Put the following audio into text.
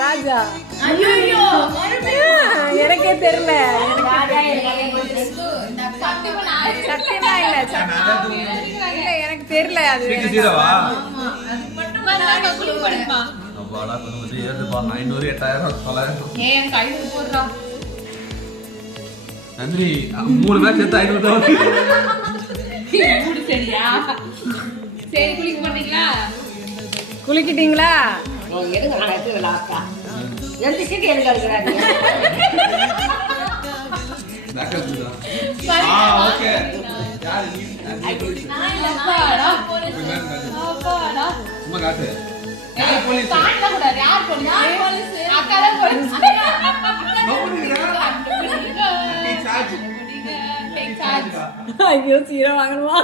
ராஜா எனக்கே தெரியல. சத்தியமா இல்ல எனக்கு தெரியல. அது நந்தினி 3 மேட்ச் எடுத்து 500 சரியா? சரி குளிக்க மாட்டீங்களா? குளிக்கிட்டீங்களா? எடுங்க நான் எடுத்து லாஸ்டா 2 சீட் எடுங்க எடுக்கறாங்க. ஓகே யார் நீ அப்பாடா அப்பாடா சும்மா காட்டு. யார் போலீஸ்? தாண்ட கூடாது. யார் போலீஸ்? அக்கா தான் police. Take charge. Take charge. ஐயோ சீரோ வாங்கணுமா?